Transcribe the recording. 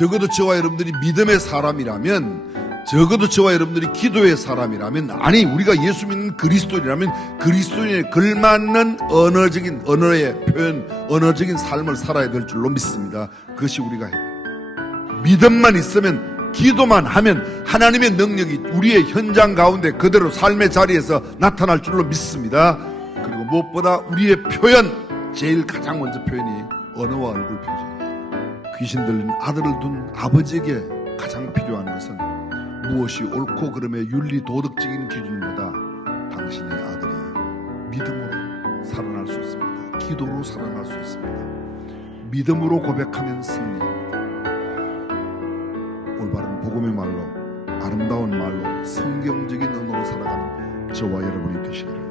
적어도 저와 여러분들이 믿음의 사람이라면 적어도 저와 여러분들이 기도의 사람이라면 아니 우리가 예수 믿는 그리스도인이라면 그리스도인에 걸맞는 언어적인 언어의 표현 언어적인 삶을 살아야 될 줄로 믿습니다. 그것이 우리가 믿음만 있으면 기도만 하면 하나님의 능력이 우리의 현장 가운데 그대로 삶의 자리에서 나타날 줄로 믿습니다. 그리고 무엇보다 우리의 표현 제일 가장 먼저 표현이 언어와 얼굴 표정이에요. 귀신 들린 아들을 둔 아버지에게 가장 필요한 것은 무엇이 옳고 그름의 윤리 도덕적인 기준보다 당신의 아들이 믿음으로 살아날 수 있습니다. 기도로 살아날 수 있습니다. 믿음으로 고백하면 승리입니다. 올바른 복음의 말로 아름다운 말로 성경적인 언어로 살아가는 저와 여러분이 되시기를